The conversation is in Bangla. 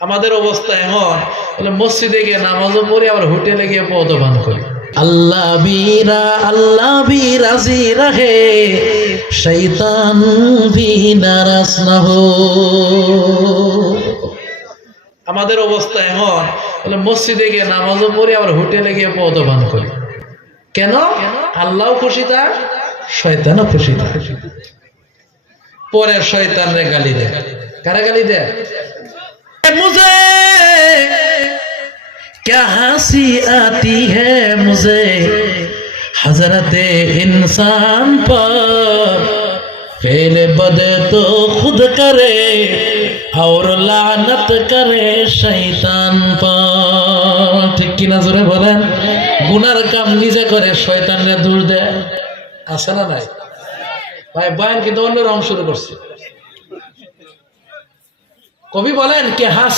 আমাদের অবস্থা এমন, বলে মসজিদে গিয়ে নামাজও পড়ি, আবার হোটেলে গিয়ে পদপান করি। আল্লাহ ভি রাজি রহে, শৈতান ভি নারাজ না হো। আমাদের অবস্থা এমন, বলে মসজিদে গিয়ে নামাজও পড়ি, আবার হোটেলে গিয়ে পদপান করি। কেন? আল্লাহও খুশি থাক, শয়তানও খুশি থাক। পরে শয়তানরে গালি দেয়। কারা গালি দেয়? मुझे क्या हंसी आती है मुझे हजरते इंसान पर, फेले बदे तो खुद करे और लानत करे शैतान पर। ঠিক কিনা জোরে বলেন? গুনার কাম নিজে করে শয়তানরে দূর দেয়। আছে না নাই ভাই? বয়ান কিন্তু অন্য রং শুরু করছে। কবি বলেন কে হাস